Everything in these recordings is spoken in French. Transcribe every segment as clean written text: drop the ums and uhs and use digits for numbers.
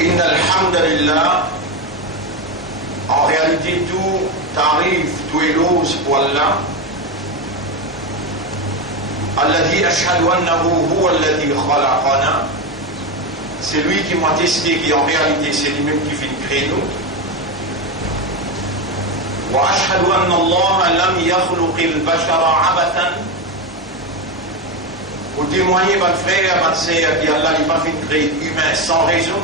Inna alhamdulillah, en réalité tout tarif, tout éloge pour Allah. Alladhi ashhadu annahu huwa alladhi khalaqana. C'est lui qui m'a testé, qui en réalité c'est lui-même qui fait créer nous. Wa ashhadu anna Allah lam yakhluqil bashara abathan. Pour témoigner votre frère, votre sœur, qui Allah n'a pas fait créer humain sans raison.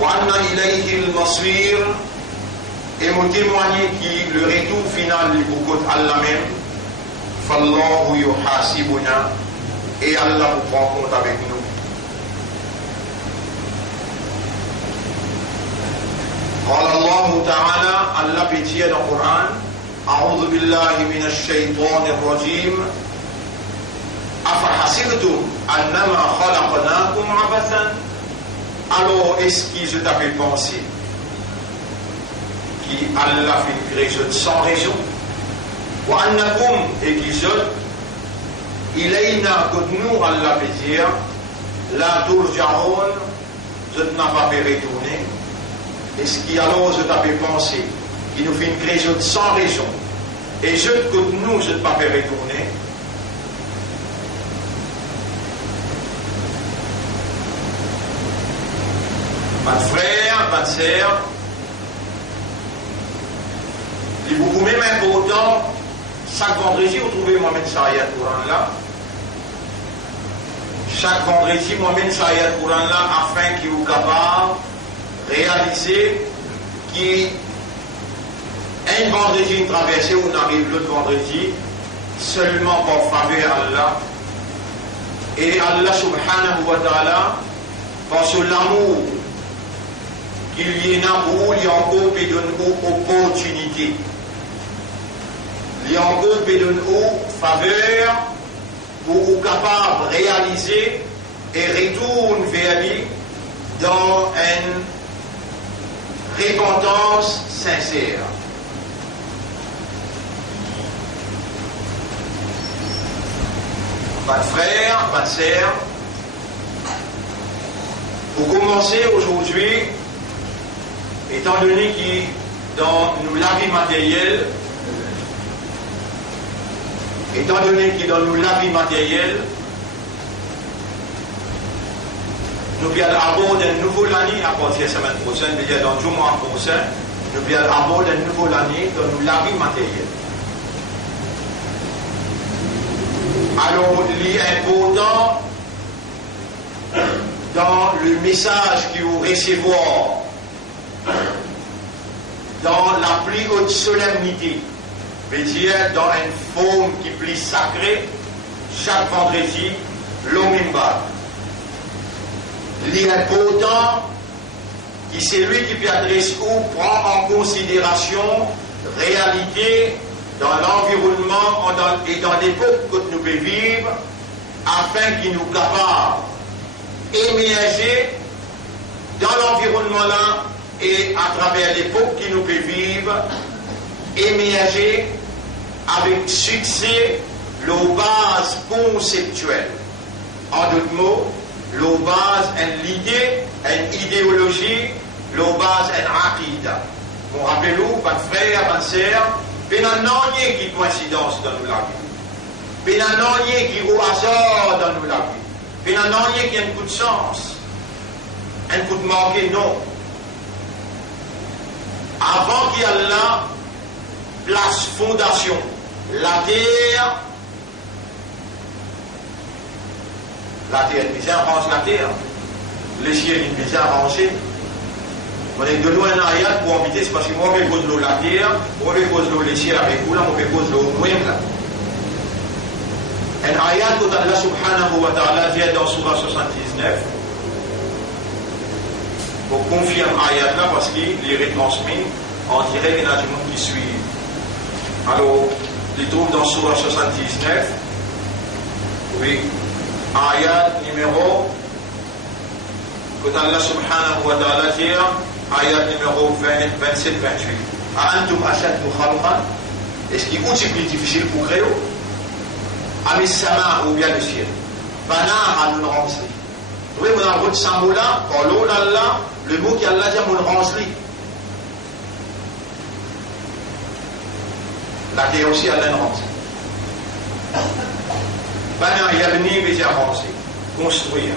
Wa anna ilayhi al-masir. Et vous témoigner qui le retour final du beaucoup Allah même. Fallahu yuhasibuna. Et Allah vous prend compte avec nous. قال الله تعالى الله بيتيه dans le Coran أعوذ بالله من الشيطان الرجيم أفحسبتم أنما خلقناكم عبثا. Alors est-ce que je t'avais pensé qui Allah fait créer sans raison وأنكم et qui je إلينا que nous Allah peut dire la turja'un je n'ai pas fait retourner. Est-ce qui alors je t'avais pensé qui nous fait une création sans raison et je que nous je ne pas faire retourner. Votre frère, votre sœur, il est beaucoup même important. Chaque vendredi, vous trouvez Mohamed Shariat Coran là. Chaque vendredi, Mohamed Shariat Coran là afin qu'il vous capable réaliser qu'un vendredi une traversée où on arrive l'autre vendredi seulement pour faveur Allah et Allah subhanahu wa ta'ala parce que l'amour qu'il y en a pour il y a encore et donne opportunité il y a encore et donne faveur pour vous capable de réaliser et retourne vers lui dans un repentance sincère. Votre frère, votre sœur, pour commencer aujourd'hui, étant donné que dans nos la vie matérielle, nous allons aborder une nouvelle année à partir de la semaine prochaine, dans le mois prochain, nous allons aborder une nouvelle année dans la vie matérielle. Alors, il est important dans le message que vous recevez, dans la plus haute solennité, c'est-à-dire dans une forme qui est plus sacrée, chaque vendredi, l'Omimba. Il est important que c'est lui qui peut adresser ou prend en considération réalité dans l'environnement et dans l'époque que nous pouvons vivre afin qu'il nous capable d'émerger dans l'environnement-là et à travers l'époque que nous pouvons vivre émerger avec succès nos bases conceptuelles. En d'autres mots, nos bases en l'idée, en idéologie, nos bases en aqida. Bon, rappelez-vous, votre frère, votre sœur, il n'y a rien qui coïncidence dans nos la vie. Il n'y a rien qui au hasard dans nos la vie. Il n'y a rien qui a un coup de chance. Un coup de manqué, non. Avant qu'il y ait là, place fondation, la terre est bien arrangée, la terre. Les ciels sont bien arrangés. On est de loin en arrière pour inviter, c'est parce que moi, je pose l'eau la terre, moi, je pose l'eau les ciels avec vous, là, moi, je pose l'eau loin, là. En ayat, quand Allah subhanahu wa ta'ala vient dans Surah 79, pour confirmer ayat là, parce qu'il les retransmet en direct et dans du monde qui suit. Alors, il trouve dans Surah 79, oui, ayat numéro, quand Allah subhanahu wa ta'ala dit, ayat numéro 27-28. Antum ashaddu khalqan, est-ce qu'il est plus difficile pour créer? Amis sama ou bien le ciel. Bana à nous remplir. Vous voyez, dans le route Samoula, quand l'eau là, le mot qui a là, c'est mon rangerie. La terre aussi, elle a une range. Maintenant, il y a venu, mais j'ai avancé. Construire.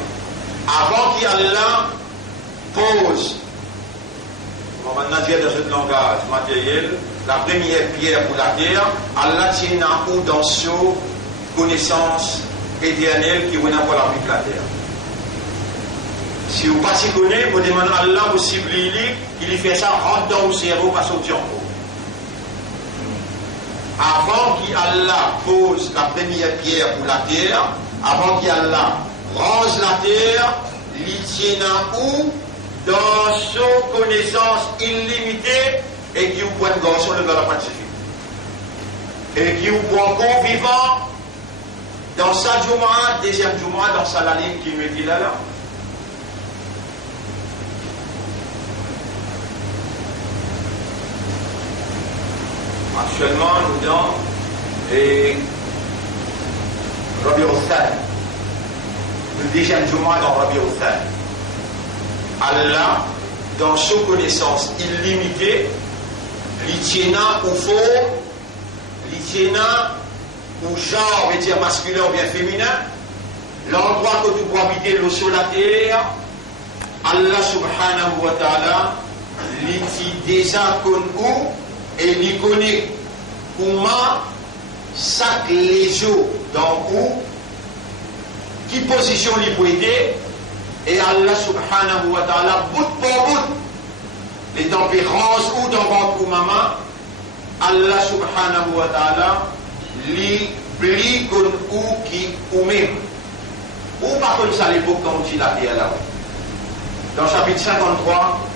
Avant qu'il y ait là, pose. On va maintenant dire dans ce langage matériel, la première pierre pour la terre, Allah tient en haut dans ce connaissance éternelle qui renaît pour la vie de la terre. Si vous ne connaissez pas, vous demandez à Allah possible qu'il fait ça, rentre dans le cerveau, pas sortir en haut. Avant qu'Allah pose la première pierre pour la terre, avant qu'Allah range la terre, il tient en haut dans sa connaissance illimitée et qui vous prend une garçon le vers la Pacifique. Et qui vous prend encore vivant dans sa Jumu'ah, deuxième Jumu'ah, dans sa ligne qui me dit là. Actuellement, nous dans Rabi al-Thani. Le deuxième Jumu'ah dans Rabi al-Thani. Allah, dans sa connaissance illimitée, il tient au faux, il tient au genre, on va dire masculin ou bien féminin, l'endroit que tu peux habiter le sur la terre, Allah subhanahu wa ta'ala, il dit déjà qu'on et il connaît comment chaque légion dans où, qui position il peut être, et Allah subhanahu wa ta'ala, bout pour bout, les tempérances ou dans votre maman, Allah subhanahu wa ta'ala, li plie comme ou qui ou même. Ou par contre ça l'époque quand on dit la terre là. Dans chapitre 53,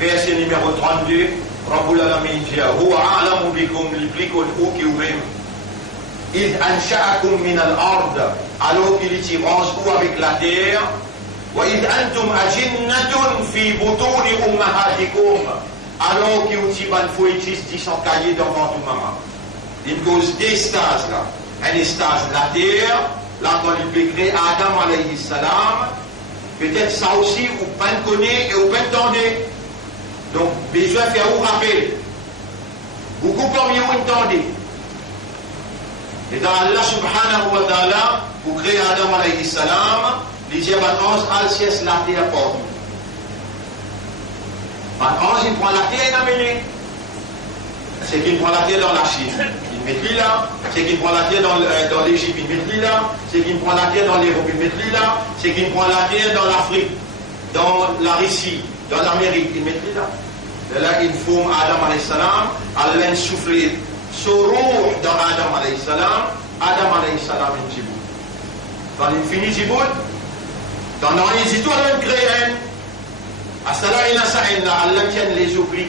verset numéro 32, Rabbul Alamin dit Huwa a'lamu bikum li plie comme ou qui ou même. Il ansha'akum min al-ard, alors qu'il y range ou avec la terre. وإذ أنتم أجنة في بطون أمهاتكم alors que vous avez fouettis qui sont caillés devant tout maman. Il cause deux stages là. Un stage de la terre, là quand il peut créer Adam alayhi salam, peut-être ça aussi vous pas connaît et vous pas entendez. Donc besoin de faire vous rappeler. Beaucoup comme vous entendez. Et dans Allah subhanahu wa ta'ala, pour créer Adam alayhi salam, les vacances, Alciès, la terre porte. Vacances, il prend la terre et l'amène. C'est qu'il prend la terre dans la Chine, il met lui là. C'est qu'il prend la terre dans l'Égypte, il met lui là. C'est qu'il prend la terre dans l'Europe, il met lui là. C'est qu'il prend la terre dans l'Afrique, dans la Russie, dans l'Amérique, il met lui là. Et là, il forme Adam alayhi salam, Allah souffle son roux dans Adam alayhi salam. Adam alayhi salam, il jibout. Quand il finit jibout, dans les histoires de créer à cela il a ça Allah tient les eaux pris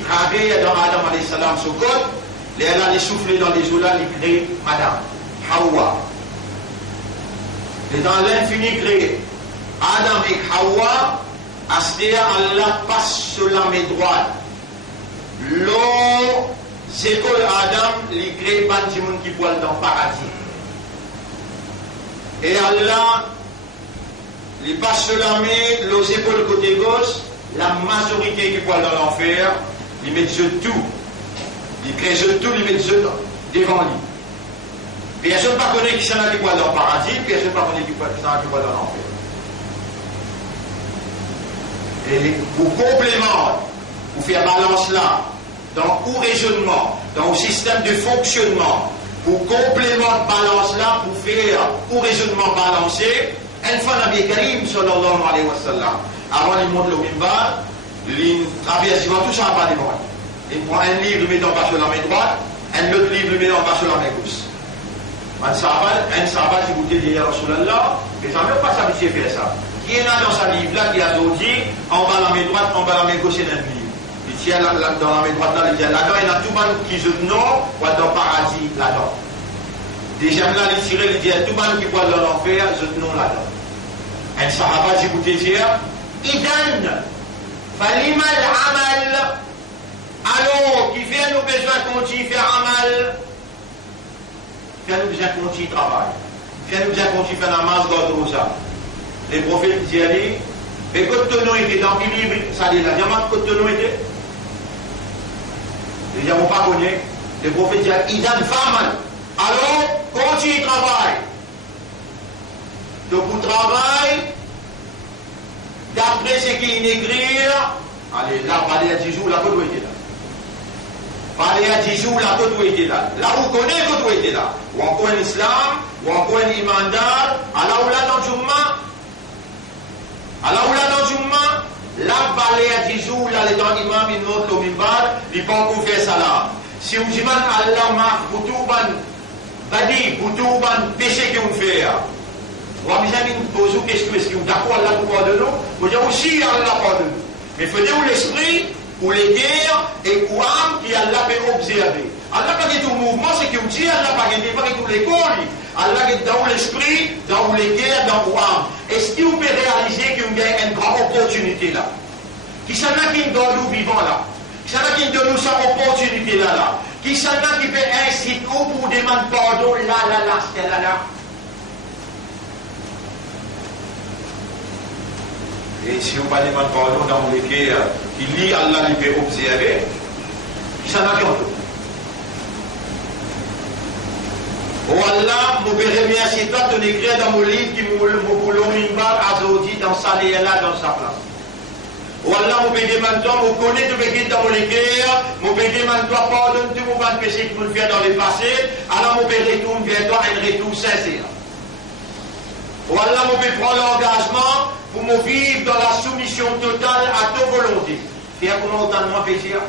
través dans Adam alayhi salam sur côte les Allah les souffler dans les eaux là il crée Madame Hawa et dans l'infini créé Adam et Hawa à ce Allah passe sur la main droite l'eau c'est que Adam les crée Bantimoun qui poil dans le paradis et Allah il passe sur la main, les épaules côté gauche, la majorité qui poil dans l'enfer, ils mettent tout. Ils créent tout, ils mettent devant lui. Personne ne connaît qui s'en a qui poil dans le paradis, personne ne connaît qui s'en a qui poil dans l'enfer. Et pour complément, pour faire balance là, dans le raisonnement, dans le système de fonctionnement, pour complément de balance là, pour faire un raisonnement balancé, une fois Nabi Karim sallallahu alayhi wa sallam, avant il monte le mimbar, il traverse tout ça à pas de droite. Il prend un livre, il met en bas sur la main droite, un autre livre, il met en bas sur la main gauche. Un sabbat, si vous dites, ya Rasulallah, mais ça ne veut pas s'habituer à faire ça. Qui est là dans sa livre là, qui a dit, en bas la main droite, en bas la main gauche, c'est un livre. Il tient dans la main droite là, il dit là-dedans, il y a tout le monde qui se non, ou dans le paradis là-dedans. Déjà là, il tire, il dit tout le monde qui voit dans l'enfer, je non là-dedans. Un sahaba dit, vous dites, Idan, falima al-amal, alors, qui fait nous besoin de continuer à faire amal, fait nous besoin de continuer à travailler, fait nous besoin de continuer à faire namaz, God, rosa. Les prophètes disaient, mais quand ton nom était dans le livre, ça dit la diamant, quand ton nom était. Les gens ne pas connaître. Les prophètes disaient, ils donnent femme. Alors, continue le travail. Donc, vous travaillez, d'après ce qu'il est écrit, allez, là, parlez à 10 jours, la côte où était là. Parlez à 10 jours, la côte où était là. Là où on connaît, côte où était là. Ou encore l'islam, ou encore l'imandar, à là où là dans le Jumma, à là où là dans le Jumma, là, parlez à 10 jours, là, dans l'imam, il monte au mimbar, il peut encore faire ça là. Si vous dites, Allah m'a pour tout péché que vous faites, vous avez jamais posé une question, est-ce que vous êtes d'accord Allah pour pardonner nous? Vous dites aussi Allah pardonne nous. Mais il faut dire l'esprit, ou les guerres, et ou âme qui Allah peut observer. Allah pas tout le mouvement, c'est que vous dites Allah pas tout l'école. Allah est dans l'esprit, dans les guerres, dans l'âme. Est-ce que vous pouvez réaliser que vous avez une grande opportunité là? Qui s'en a qui donne nous vivant là? Qui s'en a qui donne nous cette opportunité là? Qui s'en a qui peut inciter nous pour demander pardon là. Et si vous ne parlez pas de pardon dans les guerres, qui lit Allah, il peut observer, qui s'en a qui ont tout. Oh Allah, je vous remercie toi de l'écrire dans mon livre qui me boulot mimbar azodi dans sa là dans sa place. Oh Allah, je vous demande toi, je connais de me dans mon écrire, je vous demande toi, pardonne tout mon péché que vous faites dans le passé, alors je vous retourne vers toi un retour sincère. Oh Allah, je prends l'engagement pour me vivre dans la soumission totale à ta volonté. Faire comment autant de moi plaisir?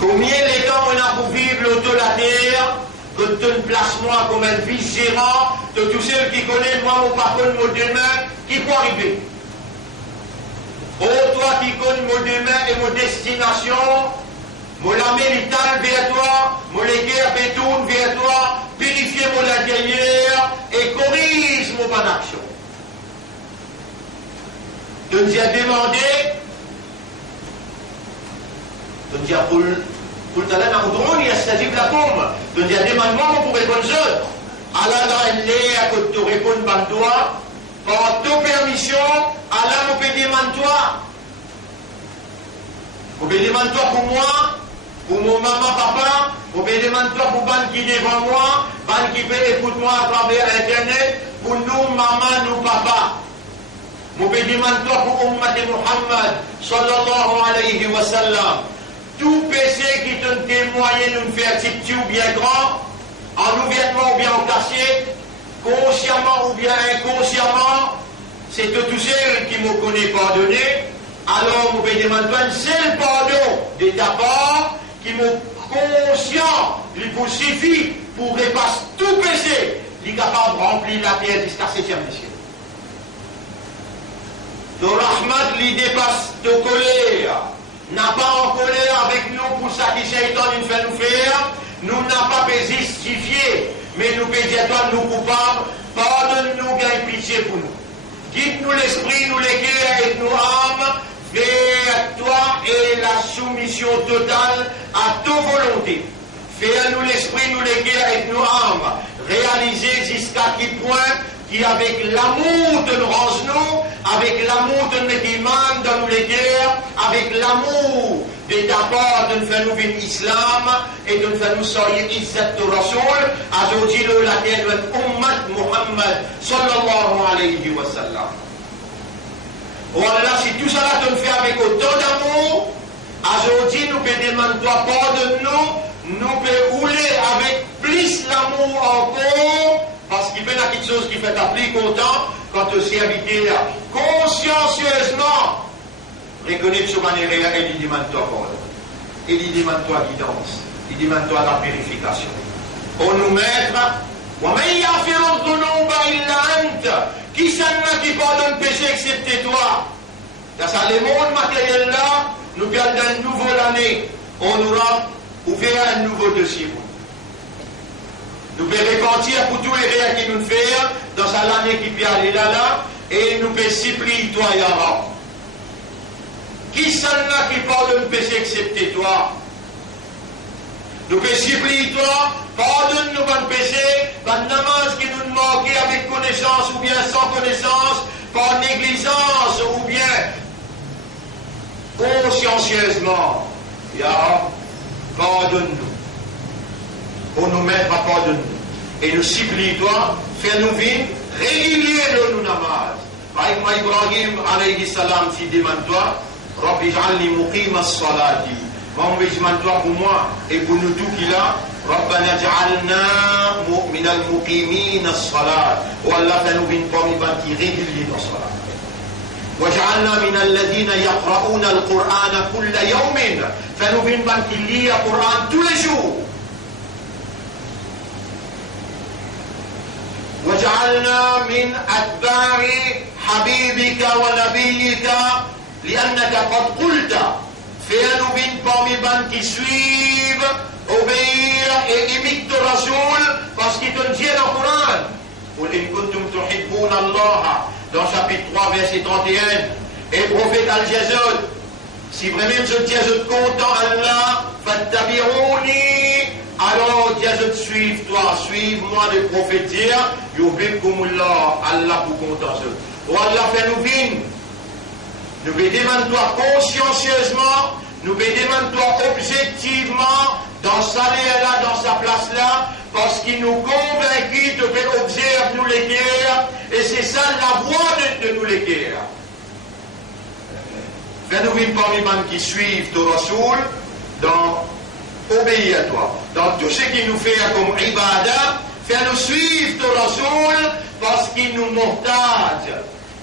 Combien de temps on a pour vivre l'auto la terre, que tu me places moi comme un vice-gérant de tous ceux qui connaissent moi mon parcours, mon demain, qui peut arriver? Oh, toi qui connais mon demain et mon destination, mon âme vitale vers toi, mon guerre bétourne vers toi, purifiez mon intérieur et corrige mon bonne action. Tu nous as demandé, tu nous as pour le talent à Oudron, il a stagé la pomme. Tu nous as demandé pour répondre seul. Allah dans un lait à côté de répondre par toi, par ta permission, Allah nous peut demander toi. Vous pouvez demander toi pour moi. Pour mon maman, papa, vous pouvez demander toi pour ban qui devant moi, ban qui peut écouter moi à travers Internet, pour nous, maman, nous, papa. Vous pouvez demander toi pour Ummat Muhammad, sallallahu alayhi wa sallam. Tout péché qui te témoigne de nous faire petit ou bien grand, en ouvertement ou bien en caché, consciemment ou bien inconsciemment, c'est tous ceux qui me connaissent pardonné. Alors, vous pouvez demander un seul pardon de ta part, qui m'ont conscient, il vous suffit pour dépasser tout péché, il est capable de remplir la terre jusqu'à 7e mission. Le rahmat, il dépasse de colère, n'a pas en colère avec nous pour ça qui Shaitan nous fait nous faire, nous n'a pas pu justifier, mais nous pouvons dire toi, nous coupables, pardonne-nous, gagne pitié pour nous. Guide-nous l'esprit, nous les guerres et nos âmes, vers toi et la soumission totale à ta volonté. Fais-nous l'esprit, nous les guerres et nos âmes. Réaliser jusqu'à quel point qui avec l'amour de nous, avec l'amour de nos imams dans nous les guerres, avec l'amour de ta part de nous faire nous vivre l'islam et de nous faire nous sortir Izzat de Rasoul, aujourd'hui la terre de Ummat Muhammad sallallahu alayhi wa sallam. Voilà, si tout cela te fait avec autant d'amour, aujourd'hui nous pouvons demander toi pardonne-nous, nous pouvons rouler avec plus l'amour encore, parce qu'il y a quelque chose qui fait plus content quand tu serviteur consciencieusement reconnaître ce manière et il demande toi pardon. Il demande toi guidance, il demande toi la purification. Pour nous mettre, qui s'en a qui pardonne péché excepté toi? Dans le monde matériel là, nous gardons un nouveau l'année. On aura ouvert un nouveau dossier. Nous pouvons repentir pour tous les rêves qui nous fait dans l'année qui peut aller là, et nous pouvons supplier toi et avant. Qui s'en a qui pardonne péché excepté toi? Nous pouvons supplier toi, pardonne-nous bon péché, consciencieusement, Ya Rab, pardonne-nous. Pour nous mettre à pardonne-nous. Et nous supplie toi, fais-nous vivre régulier le nous namaz. Par exemple, Ibrahim alayhi salam, si demande-toi, Rabbi ij'alni muqim as-salati. Mon demande-toi pour moi et pour nous tous qui là, Rabbana ij'alna min al-muqimin as-salat. Ou Allah fais-nous vivre parmi les qui réguliers dans salat. وجعلنا من الذين يقرؤون القرآن كل يوم فنبين بان qui lit le Coran tous les jours. وجعلنا من أتباع حبيبك ونبيك لأنك قد قلت فنبين parmi بان qui suivent, obéir et imitent ton Rasoul parce qu'il te dit dans le Coran قل إن كنتم تحبون الله dans chapitre 3, verset 31, et prophète Al-Jazod, si vraiment je dis je content Allah, fattabi'ouni, alors Jazod suive-toi, suive-moi le prophète dire, yuhibbukumullah, Allah pour content ce. Oh Allah fait nous vine, nous demandons-toi consciencieusement, nous demandons-toi objectivement, dans sa là, dans sa place là, parce qu'il nous convaincu de faire observer nous les guerres, et c'est ça la voie de nous les guerres. Fais-nous vivre parmi les gens qui suivent ton Rasoul, dans obéir à toi. Dans tout ce qui nous fait comme ibadah, fais-nous suivre ton Rasoul, parce qu'il nous mortage.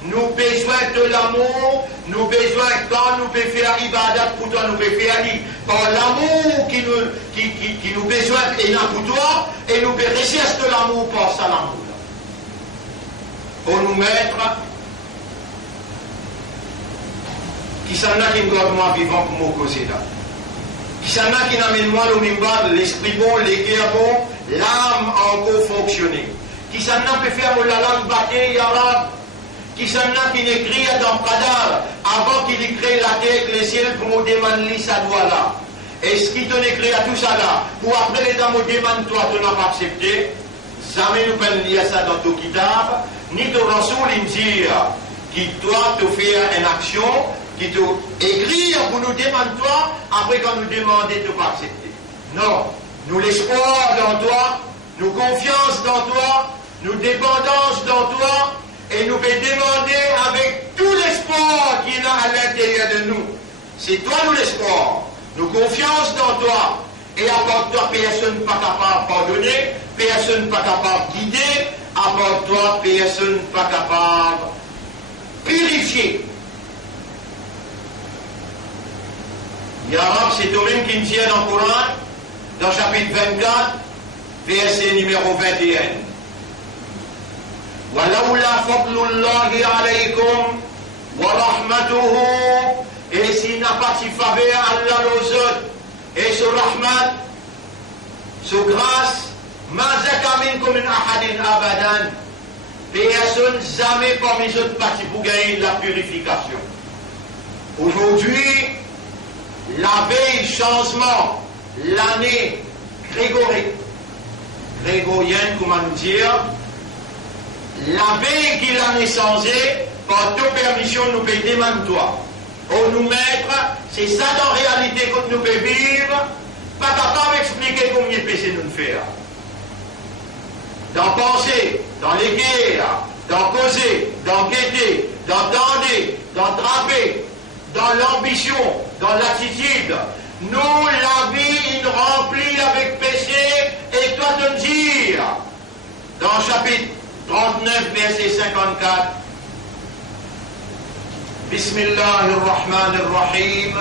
Nous besoin de l'amour, nous besoin quand nous pouvons faire ibadat pour toi, nous pouvons faire lui. Par l'amour qui nous besoin et non pour toi, et nous pouvons rechercher de l'amour par ça l'amour. Pour nous mettre, qui s'en a qui me garde moi vivant pour mon causer là. Qui s'en a qui n'amène moi le mimbar, l'esprit bon, les guerres bon, l'âme encore fonctionner. Qui s'en a peut faire la langue battée, yara. Qui s'en a qui écrit dans Qadar, avant qu'il écrit la terre et les ciels, pour me demander ça doit là. Et ce qui t'en écrit à tout ça là, pour après les dames me demande toi, tu n'as pas accepté, jamais nous pouvons lire ça dans ton kitab, ni ton Rasoul il dit, qui doit te faire une action, qui te écrit pour nous demander toi, après quand nous demander tu n'as pas accepté. Non, nous l'espoir dans toi, nous confiance dans toi, nous dépendance dans toi, et nous pouvons demander avec tout l'espoir qu'il a à l'intérieur de nous. C'est toi nous l'espoir. Nous confiance dans toi. Et à part toi, personne pas capable de pardonner, personne pas capable de guider, à part toi, personne pas capable de purifier. Ya Rab, c'est toi-même qui me tient dans le Coran, dans le chapitre 24, verset numéro 21. ولولا فضل الله عليكم ورحمته et s'il n'a pas si faveur Allah aux autres et sur rahmat sur grâce ma zaka minkum min ahadin abadan personne jamais parmi les autres partis pour gagner la purification. Aujourd'hui la veille changement l'année grégorienne comment nous dire. La veille qu'il a changé, par toute permission, nous pouvons demander toi. Pour nous mettre, c'est ça dans la réalité que nous pouvons vivre, pas capable d'expliquer combien de péchés nous faire. Dans penser, dans les guerres, dans causer, dans guetter, dans tendre, dans draper, dans l'ambition, dans l'attitude, nous, la vie, il remplit avec péché, et toi de dire, dans le chapitre 39, verset 54. Bismillahirrahmanirrahim.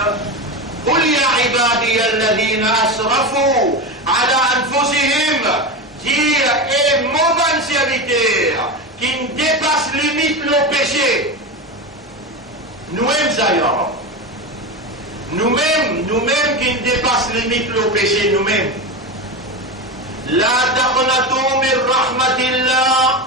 قل يا عبادي الذين أسرفوا على أنفسهم. Dire, et mon bon serviteur, qui ne dépasse limite le péché. Nous-mêmes, d'ailleurs. Nous-mêmes qui ne dépasse limite le péché, nous-mêmes. La taqnatu min rahmatillah.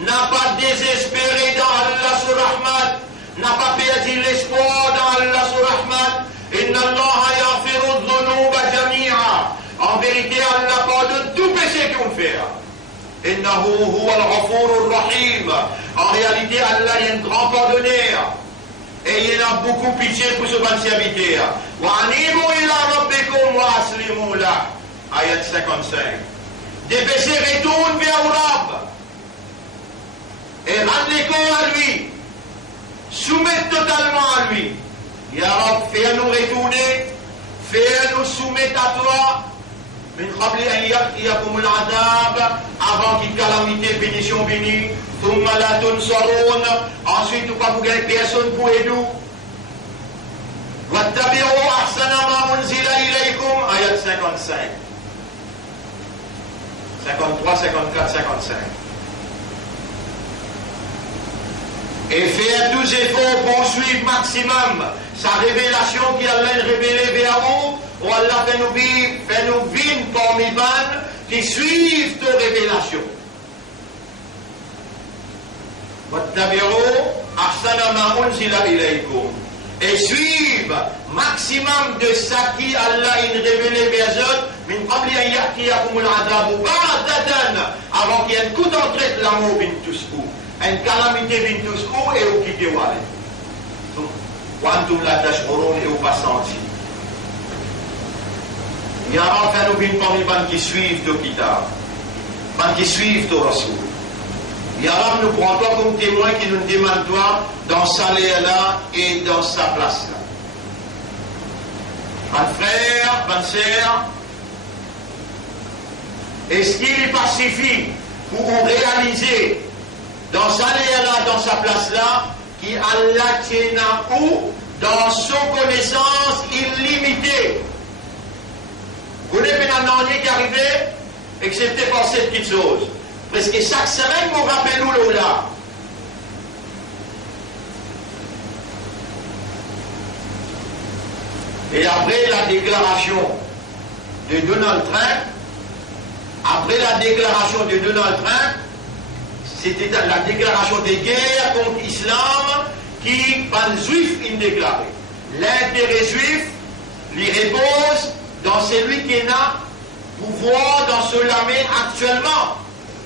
N'a pas désespéré dans Allah sur Rahmat, n'a pas perdu l'espoir dans Allah sur Rahmat. Inna Allah yaghfiru dhunuba jami'a. En vérité, Allah pardonne tout péché qu'on fait. Innahu huwa al-ghafurur rahim. En réalité, Allah est un grand pardonneur. Et il y en a beaucoup pitié pour ce bon serviteur. Wa'animu ila rabbikum wa aslimu la. Ayat 55. Dépêchez, retourne vers Rab. Et rendez-vous à lui. Soumettre totalement à lui. Ya Rab, fais-nous retourner. Fais-nous soumettre à toi. من قبل أن يأتيكم العذاب avant qu'une calamité bénédiction bénie ثم لا تنصرون ensuite vous pas vous gagner personne pour aider واتبعوا أحسن ما أنزل إليكم آيات 55 53 54 55 et faire tous efforts pour suivre maximum sa révélation qui allait révéler vers vous. Ou Allah fait nous vivre parmi les qui suivent tes révélations. Et suivent maximum de ça qui Allah a révélé vers eux, avant qu'il y ait un coup d'entrée de l'amour, une calamité vient tous coups et vous quittez Wallet. Quantum la tashkurun et vous pas senti. Il y a enfin nous vins parmi les qui suivent le kitab, qui suivent le Rasoul. Il y a nous prend toi comme témoin qui nous demande toi dans sa là et dans sa place là. Mon frère, bonne sœur, est-ce qu'il est pas suffit pour vous réaliser dans sa là, dans sa place là, qui Allah tient où dans son connaissance illimitée. Vous n'avez pas un qui arrivé, excepté par cette petite chose. Parce que chaque semaine, vous rappelez-nous là. Et après la déclaration de Donald Trump, c'était la déclaration de guerre contre l'islam qui, par les juifs, il déclarait. L'intérêt juif, lui repose dans celui qui a pouvoir dans ce lamé actuellement.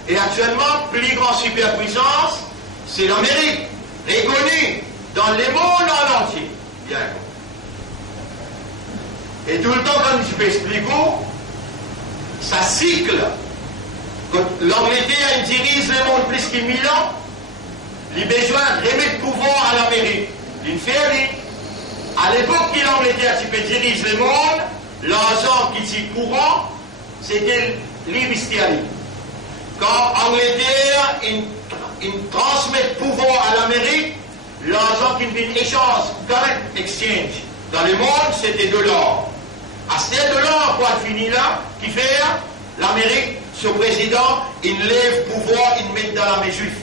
Et actuellement, plus grande superpuissance, c'est l'Amérique, reconnue dans le monde en entier. Bien. Et tout le temps, comme je peux expliquer, ça cycle. Quand l'Angleterre dirige le monde plus que 1000 ans, il a besoin de remettre pouvoir à l'Amérique. Il fait à l'époque que l'Angleterre dirige le monde, l'argent qui est courant, c'était l'Ibistiali. Quand l'Angleterre transmet pouvoir à l'Amérique, l'argent qui vient échange, current exchange, dans le monde, c'était de l'or. À ce de l'or, quoi, fini là, qui fait l'Amérique, ce président, il lève pouvoir, il met dans la main juive.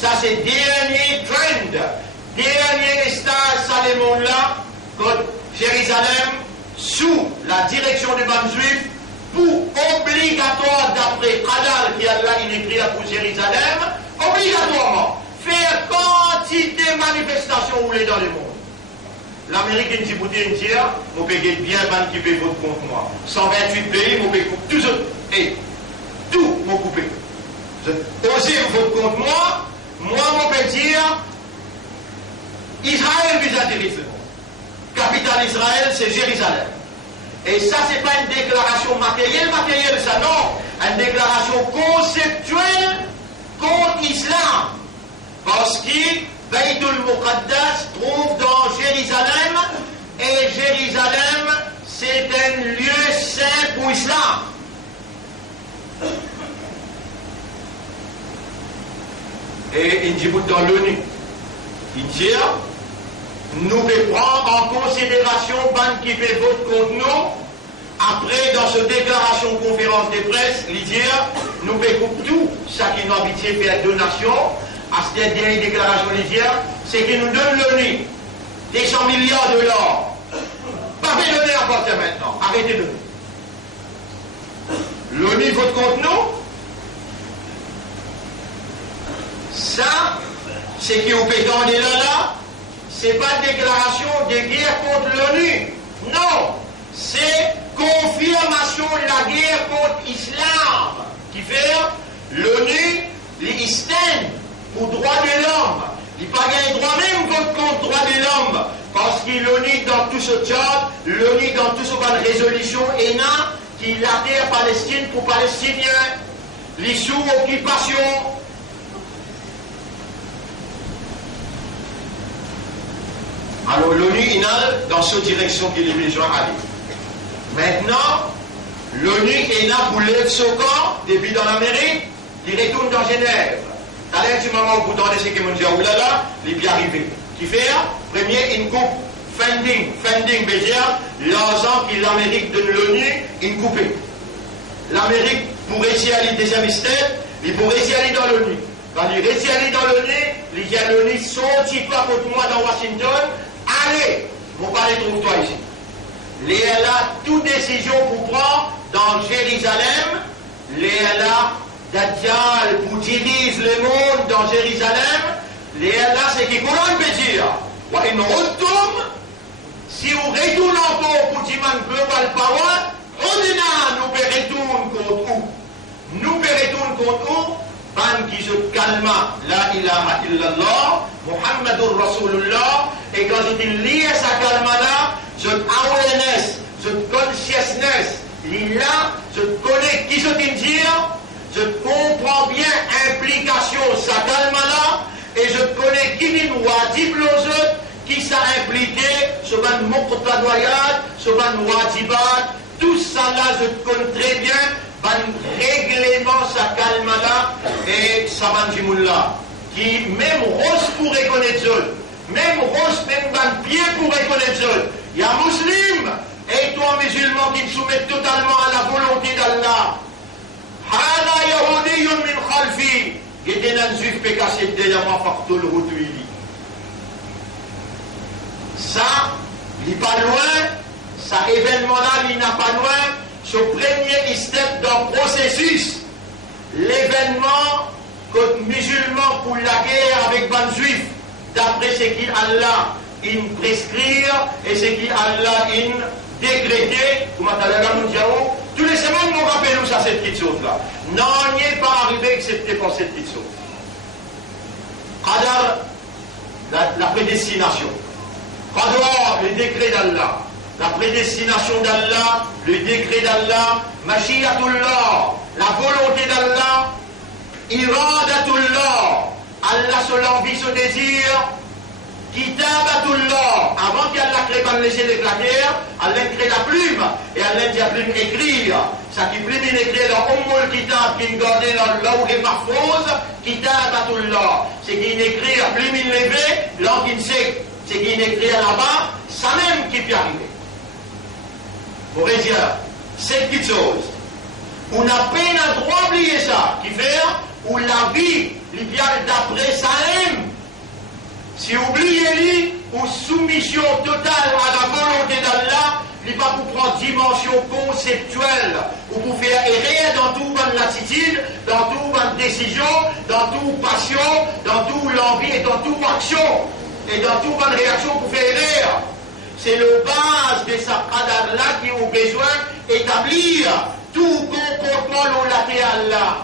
Ça, c'est le dernier trend, dernier stage, ça, le monde là, quand Jérusalem, sous la direction des banques juifs, pour obligatoire, d'après Hadal, qui a là une écrit pour Jérusalem, obligatoirement, faire quantité de manifestations où il est dans le monde. L'Amérique et Djibouti et Niger, vous payez bien ban qui paye votre compte moi. 128 pays, vous payez tous autres. Et tout, vous coupez. Osez votre compte moi, vous pouvez dire Israël vous intéresse le monde. Capitale Israël, c'est Jérusalem. Et ça, ce n'est pas une déclaration matérielle, ça non. Une déclaration conceptuelle contre l'islam. Parce que Baytul Muqaddas trouve dans Jérusalem, et Jérusalem, c'est un lieu saint pour l'islam. Et il dit dans l'ONU, il dit, nous devons prendre en considération ban qui fait vote contre nous. Après, dans cette déclaration conférence de presse, il dit, nous devons tout ça qui nous habite faire donation. À cette dernière déclaration légère, c'est qu'il nous donne l'ONU des 100 milliards de dollars. Pas fait donner à partir maintenant. Arrêtez de nous. L'ONU vote contre nous. Ça, c'est qui au pétant de là, c'est pas une déclaration de guerre contre l'ONU. Non, c'est confirmation de la guerre contre l'islam qui fait l'ONU, l'Islam, pour droit de l'homme, Il n'y a pas de droit même contre le droit de l'homme. Parce qu'il l'unit dans tout ce job, l'unit dans tout ce qu'on résolution et qui la terre Palestine pour Palestiniens, les sous-occupations. Alors l'ONU est dans cette direction qu'il est besoin d'aller. Maintenant, l'ONU est là pour lever ce camp, depuis dans l'Amérique, il retourne dans Genève. À l'un du moment où vous entendez ce que mon Dieu là, il est bien arrivé. Qui fait, premier, une coupe, funding veut dire l'argent que l'Amérique donne l'ONU, une coupée. L'Amérique pourrait y aller deuxième step, il pourrait y aller dans l'ONU. Quand il pourrait y aller dans l'ONU, il y a l'ONU sorti pas contre moi dans Washington, allez, vous parlez trouve-toi ici. Il y a là toute décision pour prendre dans Jérusalem, il y a là Dajjal pour dirige le monde dans Jérusalem, il y a là ce qui colonne peut dire. Une retourne, si vous retournez encore pour dire global power, nous retourne contre où? Nous retourne contre où? Ban qui se calme, la ilaha illallah, Muhammadur Rasulullah, et quand je dis lié sa calme là, cette awareness, cette consciousness, là, je connais qui se dit, je comprends bien l'implication sa calme là, et je connais qui dit wajib l'autre, qui ça impliqué, ce ban muqtadayat, ce ban wajibat, tout ça là, je connais très bien, ban règlement sa calme là, et sa ban jimoula, qui même rose pour reconnaître seul, même rose, même ban pied pour reconnaître seul. Il y a musulman, et toi musulman qui te soumet totalement à la volonté d'Allah. Hada yahudiyun min khalfi. Il y a des juifs qui cassent derrière moi, facteur le retour. Ça, il n'est pas loin, ça événement-là, il n'a pas loin, ce premier step dans le processus, l'événement que musulman pour la guerre avec ban juif, d'après ce qu'Allah il prescrit et ce qu'Allah il décrété, comme tous les semaines nous rappelons ça cette petite chose-là. Non, il n'est pas arrivé excepté pour cette petite chose. Qadar, la prédestination. Qadar, le décret d'Allah. La prédestination d'Allah, le décret d'Allah, Mashiatullah, la volonté d'Allah, Iradatullah, Allah se l'envie, se désir, Kitabatullah, avant qu'Allah crée par laisser l'éclater, Allah crée la plume, et Allah dit la plume écrire. Ça qui plume il écrit dans Ummul Kitab, qui gardait dans l'eau et Mahfouz, Kitabatullah. C'est qui écrit la plume il levait, l'eau qui sait, c'est qui écrit là-bas, ça même qui peut arriver. Pour dire, cette petite chose, on n'a pas le droit d'oublier ça, qui fait, où la vie, il vient d'après ça même. Si vous oubliez ou soumission totale à la volonté d'Allah, il n'est pas pour prendre dimension conceptuelle, ou pour faire errer dans toute bonne latitude, dans toute bonne décision, dans toute passion, dans toute l'envie et dans toute action, et dans toute bonne réaction pour faire errer. C'est le base de sa qadar-là qui a besoin d'établir tout comportement latéral là.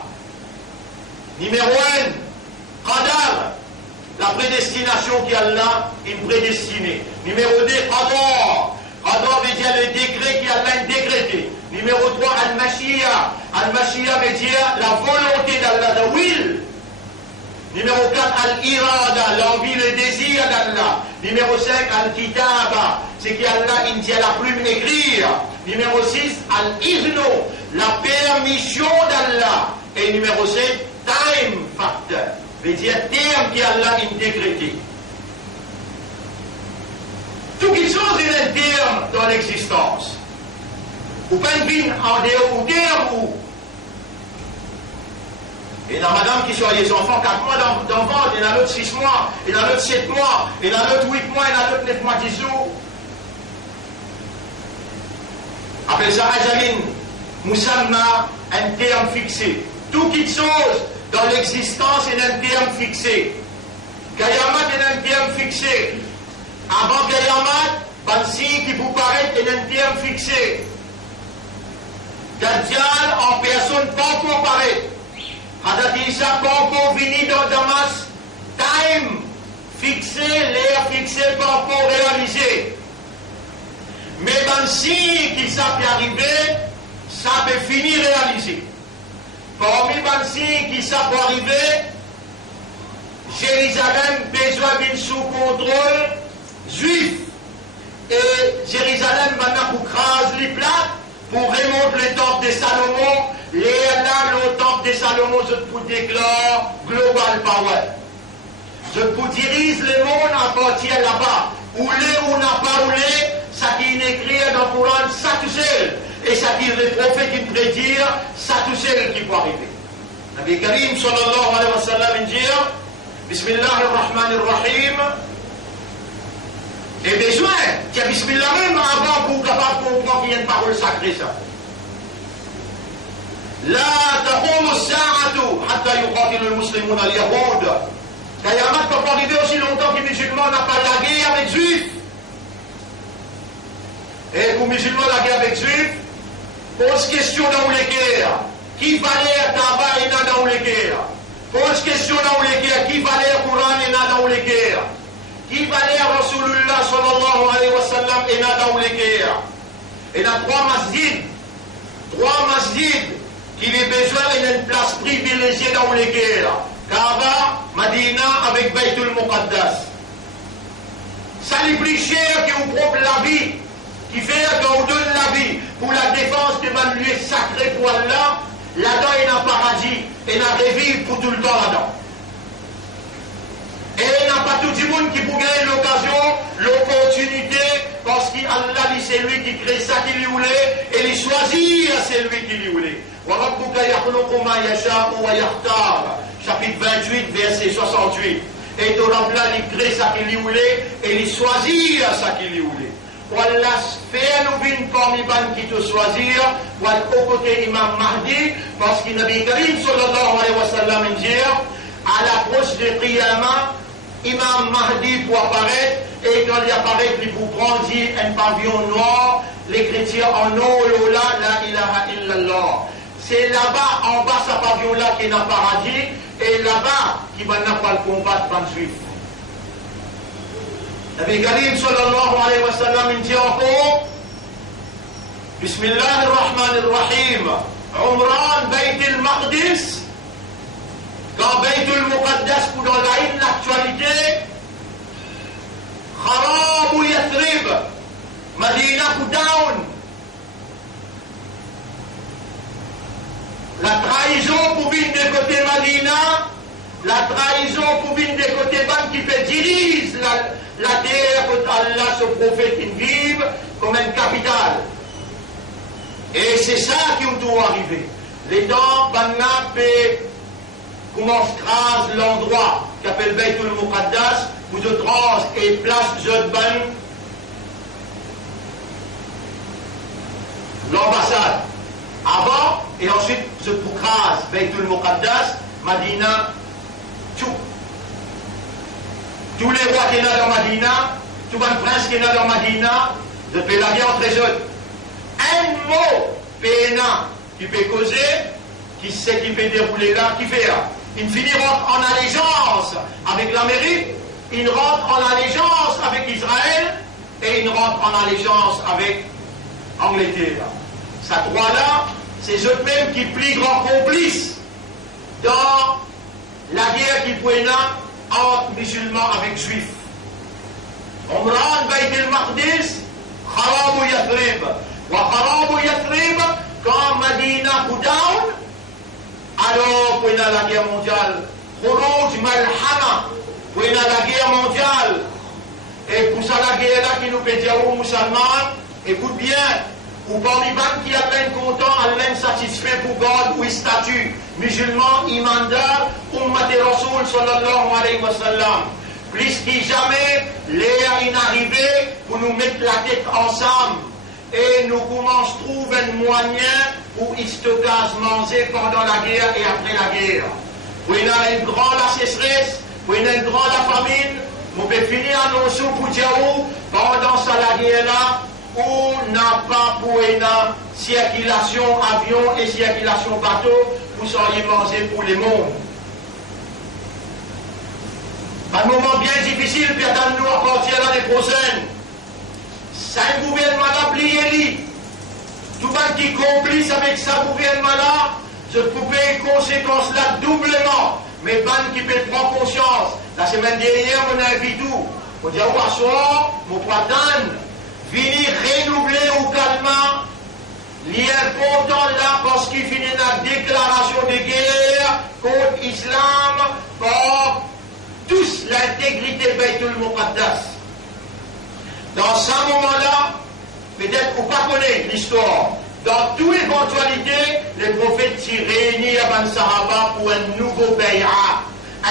Numéro 1, qadar. La prédestination qu'Allah est prédestinée. Numéro 2, Qadar. Qadar veut dire le décret qu'Allah a décrété. Numéro 3, Al-Mashiach. Al-Mashiach veut dire la volonté d'Allah, the will. Numéro 4, Al-Irada, l'envie, le désir d'Allah. Numéro 5, Al-Kitaba, c'est qu'Allah il dit à la plume écrire. Numéro 6, Al-Izno, la permission d'Allah. Et numéro 7, Time Factor. Veut dire terme qu'Allah a décrété. Tout quelque chose est un terme dans l'existence. Ou pas une vie en dehors ou terme ou. Et la madame qui soit les enfants, 4 mois d'enfant, il y en a l'autre 6 mois, il y en a l'autre 7 mois, il y en a l'autre 8 mois, il y en a l'autre 9 mois, 10 jours. Appelle ça Ajalin, Moussamma, un terme fixé. Tout quelque chose dans l'existence est un terme fixé. Qayamat est un terme fixé. Avant Qayamat, Bansi qui vous paraît est un terme fixé. Dajjal en personne pas encore paraît. Hadad Isa pas encore venu dans Damas. Time fixé, l'air fixé par pour réaliser. Mais ben si qui ça peut arriver, ça peut finir réaliser. Parmi ben si qui ça peut arriver, Jérusalem besoin d'une sous contrôle juif. Et Jérusalem maintenant pour craser les plates, pour remonter le temple de Salomon, là le temple de Salomon, je pour déclare global power. Je pour dirige le monde à partir là-bas. Où ou n'a pas oulé, ça qui est écrit dans le Coran, ça tout seul. Et ça qui est le prophète qui prédit, ça tout seul qui peut arriver. Nabi Karim sallallahu alayhi wa sallam dit, Bismillah ar-Rahman ar-Rahim. Et besoin, qu'il y a Bismillah même avant pour capable de comprendre qu'il y a une parole sacrée ça. لا تقوم الساعة حتى يقاتل المسلمون اليهود. Qayamat ne peut pas arriver aussi longtemps que les musulmans n'ont pas la guerre avec les juifs. Et pour les musulmans la guerre avec les juifs, pose question dans les guerres. Qui valait tabac et n'a dans les guerres? Pose question dans les guerres. Qui valait Coran et n'a dans les guerres? Qui valait Rasulullah sallallahu alayhi wa sallam et n'a dans les guerres? Et il y a trois masjids qui ont besoin d'une place privilégiée dans les guerres. Kaaba, Madina avec Baytul Muqaddas. Ça les plus cher qui vous propre la vie, qui fait qu'on donne la vie pour la défense de un lieu sacré pour Allah, là-dedans il y a un paradis, et il y a un revivre pour tout le temps là-dedans. Et il n'y a pas tout le monde qui peut gagner l'occasion, l'opportunité, parce qu'Allah dit c'est lui qui crée ça qu'il voulait, et il choisit c'est lui qui voulait. Chapitre 28, verset 68. Et Torah il crée ça qu'il voulait, et il choisit ça qu'il voulait. Allah fait nous une parmi les qui te choisir, au côté Imam Mahdi, parce qu'il Nabi Karim sallallahu alayhi wa sallam dit, à l'approche de Qiyamah, Imam Mahdi pour apparaître, et quand il apparaît, il vous prendre un pavillon noir, les chrétiens en haut, la ilaha illallah. C'est là-bas, en bas, ce pavillon-là qui est dans le paradis, et là-bas, qui va n'a pas le combattre par le juif. Nabi Karim sallallahu alayhi wa sallam, il dit encore, Bismillah ar-Rahman ar-Rahim, Umran Bayt al-Maqdis, quand Bayt al-Muqaddas, pour dans l'actualité, Kharab ou Yathrib, Madina pour down. La trahison pour venir de côté Madina, la trahison pour venir de côté Ban qui fait dirige la terre que Allah, ce prophète, qui vive comme une capitale. Et c'est ça qui doit arriver. Les temps, Banna peut commence à craser l'endroit qui s'appelle Baytul Muqaddas, où je trans et place Jodban, l'ambassade. Avant, et ensuite, je crase Baytul Muqaddas, Madina, tout. Tous les rois qui sont dans Madina, tous les princes qui sont dans Madina, je fais la guerre entre eux. Un mot, PNA, qui peut causer, qui sait qui peut dérouler là, qui fait là. Il finit rentre en allégeance avec l'Amérique, il rentre en allégeance avec Israël, et il rentre en allégeance avec Angleterre. Ces trois-là, c'est eux-mêmes qui plient grand complice dans la guerre qui pouvait entre musulmans avec juifs. Umran Bayt al-Maqdis, Kharab ou Yathrib. Wa Kharab ou Yathrib, quand Madina down, alors pour la guerre mondiale, Khuruj Malhama, pour la guerre mondiale, et pour ça la guerre là qui nous fait dire aux musulmans, écoute bien, ou parmi les qui a content, Allah satisfait pour God ou statut musulman, imandar, ummat et Rasoul sallallahu alayhi wa sallam. Plus que jamais, l'air est arrivé pour nous mettre la tête ensemble et nous commençons à trouver un moyen pour stocker manger pendant la guerre et après la guerre. Pour il y a une grande sécheresse, pour il y a une grande famine, nous pouvons finir à nos sous pour dire pendant ça la guerre là, où n'a pas pour une circulation avion et circulation bateau, vous seriez manger pour les mondes. Un moment bien difficile, puis attendons-nous à partir de l'année prochaine. C'est un gouvernement là, plié. Tout le monde qui complice avec ce gouvernement-là, je peux payer conséquences là doublement. Mais ban qui peut prendre conscience. La semaine dernière, on a vu tout. On dit, au soir, mon poitin, venir renouveler au calme. L'important là, parce qu'il finit la déclaration de guerre contre l'islam, pour tous l'intégrité Baytul Muqaddas. Dans ce moment-là, peut-être qu'on ne pas connaître l'histoire. Dans toute éventualité, les prophètes s'y réunissent à Ban Sahaba pour un nouveau bay'a,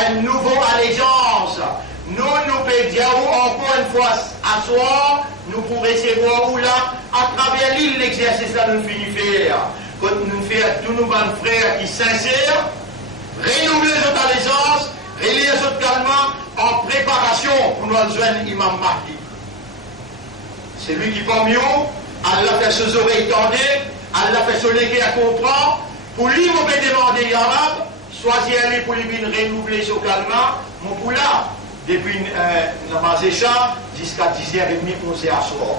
une nouvelle allégeance. Nous pouvons dire encore une fois à soi, nous pouvons recevoir où là, à travers l'île, l'exercice là nous finit faire. Quand nous faisons tous nos frères qui sont sincères, renouveler notre allégeance, relire notre calme en préparation pour nous rejoindre l'imam Mahdi. C'est lui qui parle mieux, Allah fait ses oreilles tendues, Allah fait son légué à comprendre. Pour lui, on peut demander l'arabe, choisir pour lui renouveler son calme, mon pour là, depuis Namazécha jusqu'à 10h30, 11h à soir.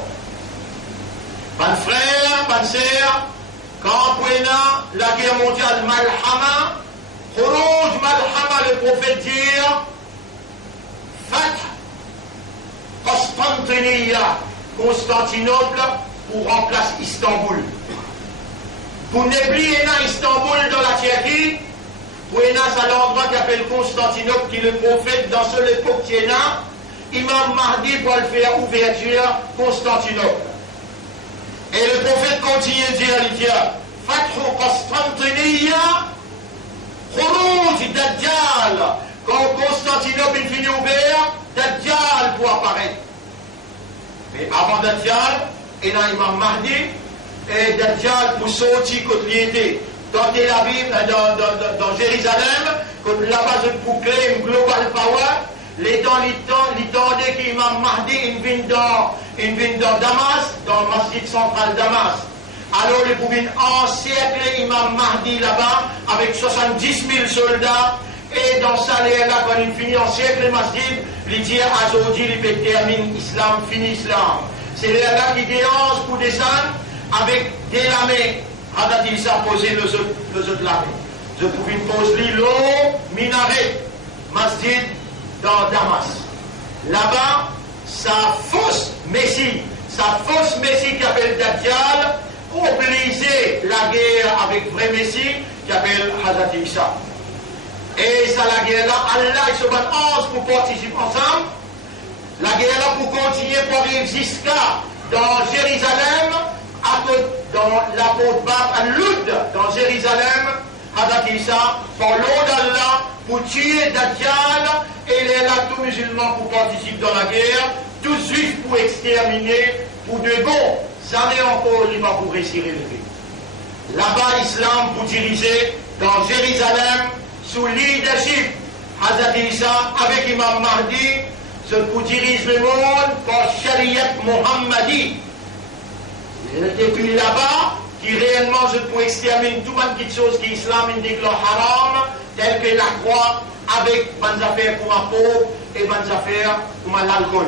Ban frère, ban sœur, quand on a la guerre mondiale Malhama, Khurouj Malhama, le prophète dit, Fath, Constantinople pour remplacer Istanbul. Pour n'oublier Istanbul dans la Turquie, pour à l'endroit qui appelle Constantinople, qui est le prophète dans cette époque qui est là, Imam Mahdi pour le faire ouverture Constantinople. Et le prophète continue de dire, il dit, Fathu Constantinople, Khurouj Dajjal. Quand Constantinople finit ouvert, Dajjal pour apparaître. Mais avant Dajjal, il y a Imam Mahdi, et Dajjal pour sortir quand il était dans Tel Aviv, dans Jérusalem, quand là-bas pour créer une global power, les temps qu'Imam Mahdi vient dans Damas, dans le masjid central Damas. Alors il pouvait encercler Imam Mahdi là-bas avec 70 000 soldats. Et dans ça, là, quand il finit encercler le masjid, il dit à Zodi, il peut terminer l'islam, fini l'islam. C'est là qui dénonce pour descendre avec des lamés. Hadat il s'est posé le autres lamés. Je pouvais poser l'eau, minaret, masjid dans Damas. Là-bas, sa fausse messie qui appelle Dajjal, obligé la guerre avec vrai messie qui appelle Hadat Isa. Et ça, la guerre là, Allah et se bat pour participer ensemble. La guerre là pour continuer pour arriver jusqu'à dans Jérusalem, dans la porte Bab à Loud, dans Jérusalem, Hadat Isa, pour l'eau d'Allah, pour tuer Dajjal, et les là, tous musulmans pour participer dans la guerre, tous juifs pour exterminer, pour de bon, jamais encore il va pour réussir élever. Là-bas, l'islam pour diriger dans Jérusalem, sous leadership Hazrat Isa avec Imam Mahdi, ce qui dirige le monde par Shariat Mohammadi. Et puis là-bas, qui réellement je peux exterminer tout le de choses qui l'islam indique le haram, tel que la croix avec bonnes affaires pour ma peau et bonnes affaires pour l'alcool.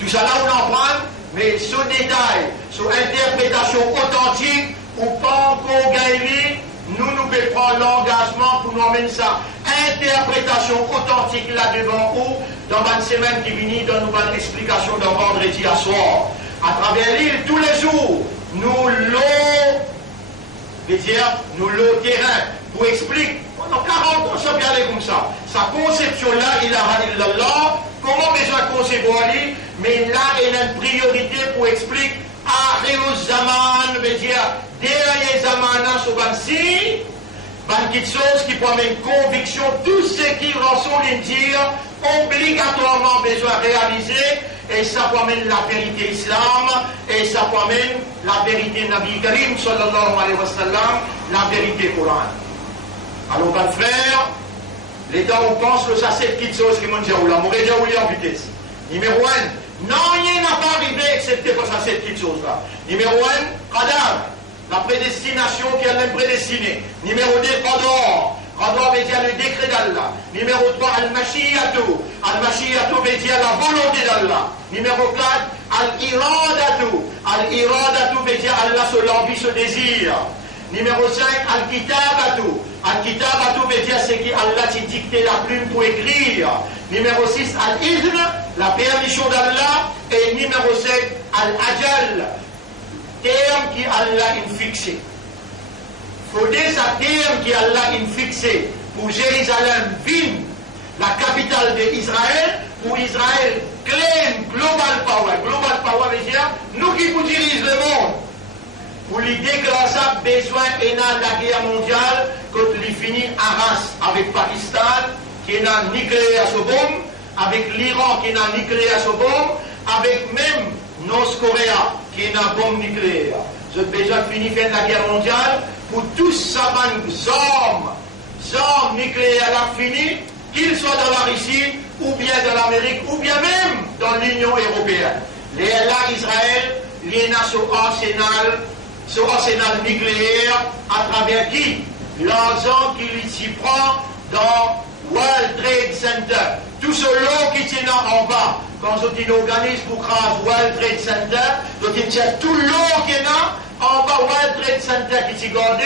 Tout ça là on en prend, mais ce détail, sur interprétation authentique, ou pas encore gagné, nous pouvons prendre l'engagement pour nous amener ça. Interprétation authentique là devant vous, dans une semaine qui vient, dans une explication dans vendredi à soir. À travers l'île, tous les jours, nous l'eau terrain, pour expliquer. Pendant 40 ans, ça peut aller comme ça. Sa conception-là, ilaha illallah, comment besoin de concevoir lui, mais là, il a une priorité pour expliquer. Akhiruz zaman veut dire dernier zamana sur 26, quelque chose qui promène conviction, tout ce qui Rasoul dire obligatoirement besoin de réaliser, et ça promène la vérité islam, et ça promène la vérité Nabi Karim sallallahu alayhi wa sallam, la vérité Coran. Alors, mes frères, les temps on pense que ça c'est petites choses qui m'ont dit, on m'aurait dit en vitesse. Numéro 1, non, rien n'a pas arrivé excepté pour ça cette petite chose-là. Numéro 1, Qadar, la prédestination qui est même prédestinée. Numéro 2, Qadar. Allah veut dire le décret d'Allah. Numéro 3, Al-Mashiatu. Al-Mashiatu veut dire la volonté d'Allah. Numéro 4, Al-Iradatu. Al-Iradatu veut dire Allah se l'envie, se désire. Numéro 5, Al-Kitabatu. Al-Kitabatu veut dire c'est qu'Allah t'a dicté la plume pour écrire. Numéro 6, Al-Izn, la permission d'Allah. Et numéro 7, Al-Ajal, terme qui Allah a fixé. Faudrait sa terme qui Allah a fixé pour Jérusalem, ville, la capitale d'Israël, pour Israël claim global power. Global power veut dire nous qui vous dirige le monde. Pour lui déclencher besoin et dans la guerre mondiale, quand il finit Arras avec Pakistan, qui est un nucléaire à ce bombe, avec l'Iran qui est un nucléaire à ce bombe, avec même Nord-Coréa qui est un bombe nucléaire. Je besoin de finir faire la guerre mondiale pour tous ces armes nucléaires à fini, qu'ils soient dans la Russie, ou bien dans l'Amérique, ou bien même dans l'Union européenne. Là, Israël, il y a ce arsenal nucléaire à travers qui? L'argent qu'il s'y prend dans World Trade Center. Tout ce lot qui tient en bas, quand on organise pour créer World Trade Center, donc il tient tout l'eau qui est là, en bas World Trade Center qui s'y garde,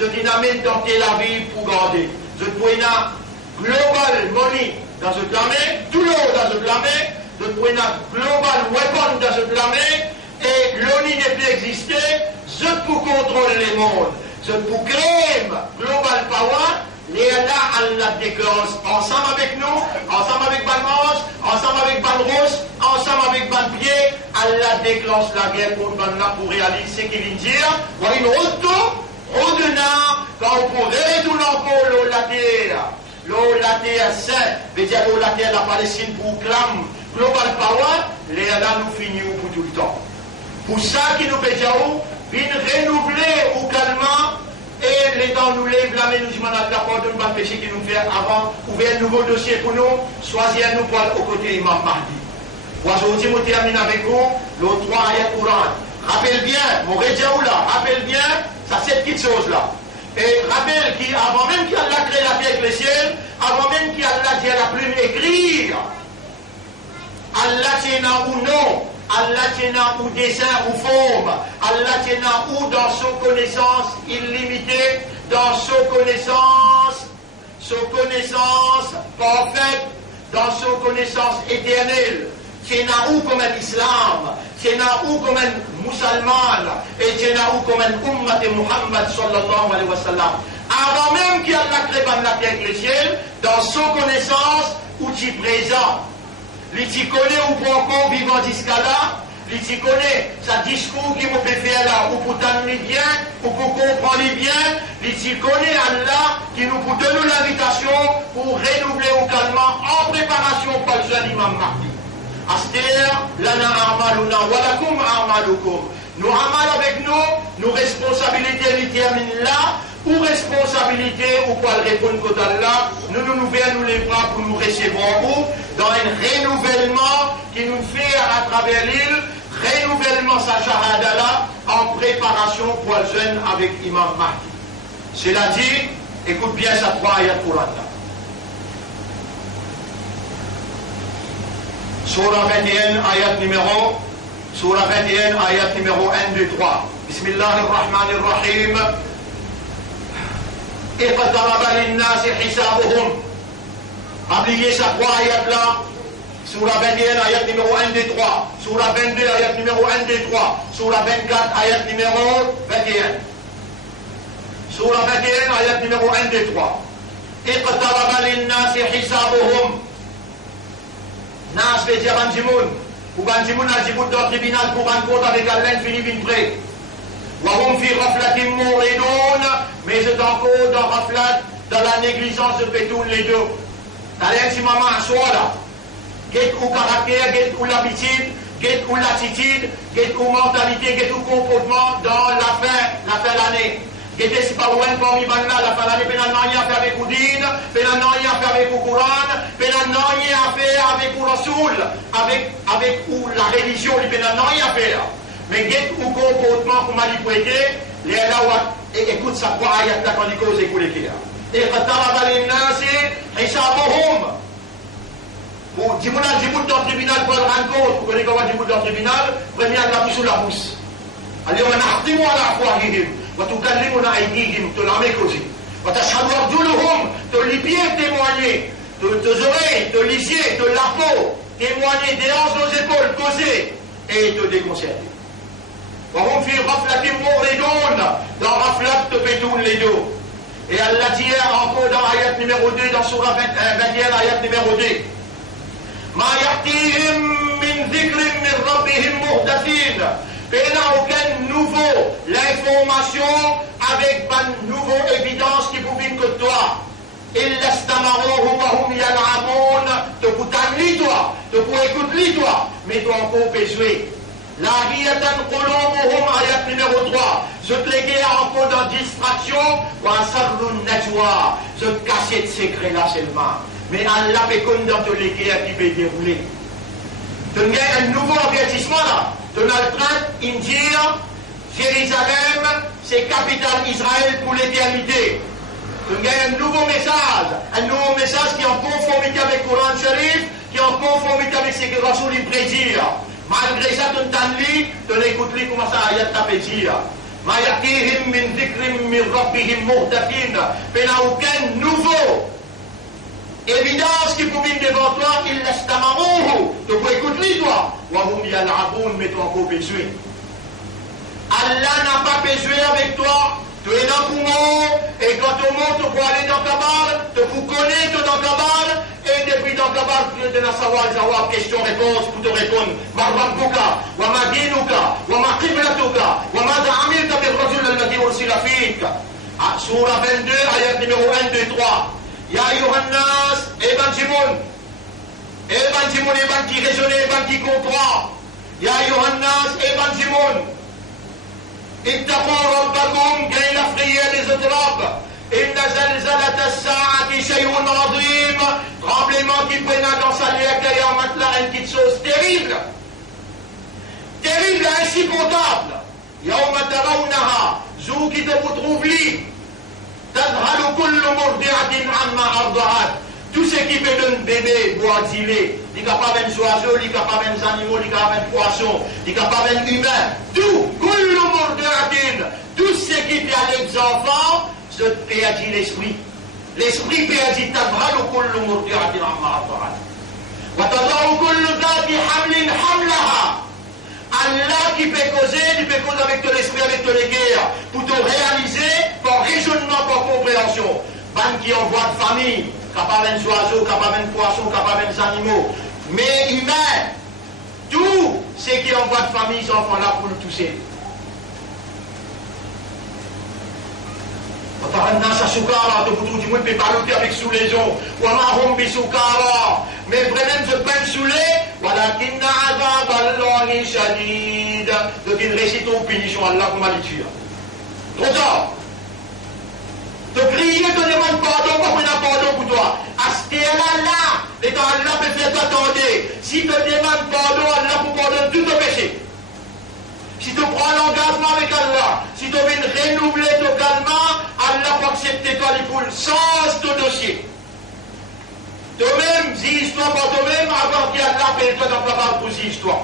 donc il amène dans Tel Aviv pour garder. Donc il y a global money dans ce planète, tout l'eau dans ce planète, donc il y a global weapon dans ce planète, et l'ONU n'est plus existé, je pour contrôler les mondes, je pour créer global power. Et là, Allah déclenche ensemble avec nous, ensemble avec Ban Manche, ensemble avec Ban Rose, ensemble avec Ban Pied. Allah déclenche la guerre pour réaliser ce qu'il vient de dire. Voilà une au-delà, quand on pourrait tout l'eau, la terre saint, veut dire la terre, la Palestine proclame global power, les Allah nous finissons pour tout le temps. Pour ça qui nous peut dire, vient renouveler au calmement. Et les dents nous lèvent la main, nous disons la porte de ne pas péché qui nous fait avant, ouvrir un nouveau dossier pour nous, choisir-nous pour aller au côté Imam Mahdi. Aujourd'hui, je termine avec vous, le 3 ayat Coran. Rappelle bien, mon Redjaoula, rappelle bien, ça cette petite chose-là. Et rappelle qu'avant même qu'Allah crée la terre et le ciel, avant même qu'Allah dit à la plume écrire, Allah tient ou non. Allah tient ou dessin ou forme, Allah tient ou dans son connaissance illimitée, dans son connaissance parfaite, dans son connaissance éternelle, tient ou comme un islam, tient ou comme un musulman, et tient ou comme un ummat de Muhammad sallallahu alayhi wa sallam. Avant même qu'Allah crée la terre et le ciel, dans son connaissance, où tu es présent. Il t'y connaît ou pour encore vivant jusqu'à là, il t'y connaît sa discours qui vous peut faire là, ou pour t'amener bien, ou pour comprendre bien, il t'y connaît Allah qui nous donne l'invitation pour renouveler au calmement en préparation pour le jeune Imam Mahdi. Aster, lana amaluna, walakum amalukum. Nous amal avec nous responsabilités les terminent là, ou responsabilité ou pour répondre côté Allah, nous verrons les bras pour nous recevoir où dans un renouvellement qui nous fait à travers l'île, renouvellement sa shahada là, en préparation pour le jeûne avec Imam Mahdi. Cela dit, écoute bien sa 3 ayat Coran là. Surah 21, ayat numéro 1, 2, 3. Bismillahirrahmanirrahim. اقترب للناس حسابهم. Oubliez sa 3 ayat là. Surah 21, ayat numéro 1, 2, 3. Surah 22, ayat numéro 1, 2, 3. Surah 24, ayat numéro 21. Surah 21, ayat numéro 1, 2, 3. اقترب للناس حسابهم. Nas veut dire Banjimoun. Ou Banjimoun a dit dans le tribunal pour un compte avec Allah fini bin prêt. وهم في غفلة موردون, mais c'est encore dans Raflat, dans la négligence de tous les deux. T'as si maman à soi là, get ou caractère, get ou l'habitude, get ou l'attitude, get ou mentalité, get ou comportement dans la fin l'année. Get si pas loin parmi Bangla, la fin l'année, pénal n'a rien à faire avec Oudine, pénal n'a rien à faire avec le Coran, pénal n'a rien à faire avec le Rasoul, avec ou la religion, pénal n'a rien à faire. Mais get ou comportement qu'on m'a dit prêter, les là écoute ça quoi ayat là quand il cause écoute les اقترب للناس حسابهم. Dis-moi dans le tribunal pour le rencontre, vous connaissez comment dis-moi dans le tribunal, premier à la bouche ou la bouche. اليوم نحطم على أفواههم وتكلمنا أيديهم تلعمي كوزي وتشهد أرجلهم les pieds témoigner, tes oreilles, te les yeux, te la peau, témoigner des hanches, nos épaules, causer et te déconcerter. وهم في غفلة معرضون, dans غفلة te pétoune les dos. Et Allah dit encore dans ayat numéro 2, dans Surah 21, ayat numéro 2. ما يأتيهم من ذكر من ربهم محدثين. Il n'y a aucun nouveau, l'information avec une nouvelle évidence qui vous vient que toi. Il laisse ta maroue, wahum yal'amoun, te poutan li toi, te pour écouter toi, mais toi encore péjoué. La hiyatan qulubuhum, ayat numéro 3. Je te légué encore dans distraction, wa sarrun najwa. Je te cassais de secret là seulement. Mais Allah peut comme dans te légué qui peut dérouler. Tu as un nouveau avertissement là. Donald Trump, India, Jérusalem, c'est capitale Israël pour l'éternité. Donc il y a un nouveau message qui est en conformité avec le Coran Sharif, qui est en conformité avec ce que Rasoul il prédit. Malgré ça, tu n'entends écoutes comment ça ayat t'a dire. Ma yatihim min dhikrim min rabbihim muhdathin. Il n'y a aucun nouveau évidence qui pouvait devant toi, il laisse ta maman, tu peux écouter toi. Wahum yal'aboun, mais toi encore péjoué. Allah n'a pas péjoué avec toi. Tu es dans le courant, et quand tu montes, tu peux aller dans ta balle, tu peux connaître dans ta balle, et depuis dans ta balle, tu dois savoir question-réponse pour te répondre. Marwambuka, wa ma dinuka, wa ma qiblatuka, wa ma da'amilta bil rajul al-madi ursila fik. Surah 22, ayat numéro 1, 2, 3. Ya Yohannas, Eban Jimoun, Eban qui raisonne, Eban qui comprend. Ya Yohannas, Eban Jimoun. اتقوا ربكم كي لا prière des autres. إن زلزلة الساعة شيء عظيم. Tremblement qui prenne dans sa liaque et en matelas une petite chose terrible. Terrible et insupportable. يوم ترونها, jour qui te vous trouve libre. تذهل كل مرضعة عما أرضعت. Tout ce qui peut donner bébé, boire, dealer, il n'y a pas même oiseaux, il n'y a pas même animaux, il n'y a pas même poissons, il n'y a pas même humains. Tout, tout ce qui fait les enfants, se perdit l'esprit. L'esprit perdit tabral ou kullu murdi'atin amma arda'at. Wa tada'u kullu dhati hamlin hamlaha. Allah qui peut causer, il peut causer avec ton esprit, avec ton guerre, pour te réaliser par raisonnement, par compréhension. Ban qui envoie de famille, capable d'un oiseau, capable d'un poisson, capable d'un animaux, mais humain, tout ce qui envoie de famille, ces enfants-là pour le toucher. Tu ne peux pas lutter avec sous les eaux. Mais vraiment, je peux saouler. Voilà, qu'il n'a pas de shadid. Donc, il récite aux punitions. Allah, comment les tue. Trop tard. Te prier, te demande pardon, pour prendre pardon pour toi. À ce là, et quand Allah peut faire t'attendre. Si tu demandes pardon, Allah pour pardonner tout ton péché. Si tu prends l'engagement avec Allah, si tu viens renouveler ton calme, Allah peut accepter toi les poules sans ton dossier. Toi-même, dis histoire pour toi-même, avant qu'Allah paye toi dans ta barre pour dis histoire.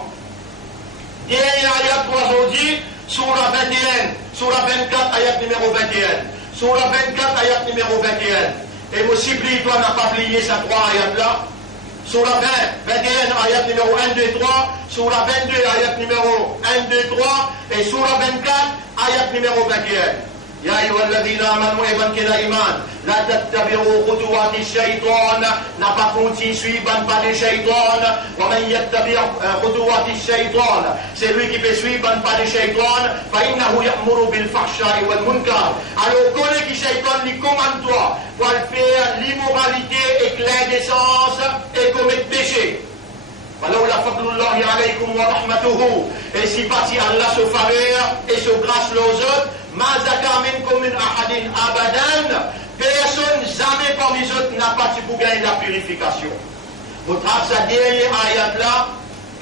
Dernier ayat 3 aujourd'hui, Surah 21, Surah 24, ayat numéro 21. Surah 24, ayat numéro 21. Et moi, supplie, toi, n'a pas plié ces 3 ayats-là. Surah 20, 21, ayat numéro 1, 2, 3. Surah 22, ayat numéro 1, 2, 3. Et Surah 24, ayat numéro 21. يا أيها الذين آمنوا إيمان كنا إيمان لا تتبعوا خطوات الشيطان نبقونتي سويبا par le shaitan ومن يتبع خطوات الشيطان c'est lui qui peut suivre par le shaitan فإنه يأمر بالفحشاء والمنكر alors connais que shaitan lui commande toi pour faire l'immoralité et l'indécence et commettre péché. ولولا فضل الله عليكم ورحمته et si parti Allah se faveur et se grâce les autres ما زكى منكم من أحد أبدا. Personne jamais parmi les autres n'a parti pour gagner la purification. Votre sa dernière ayat là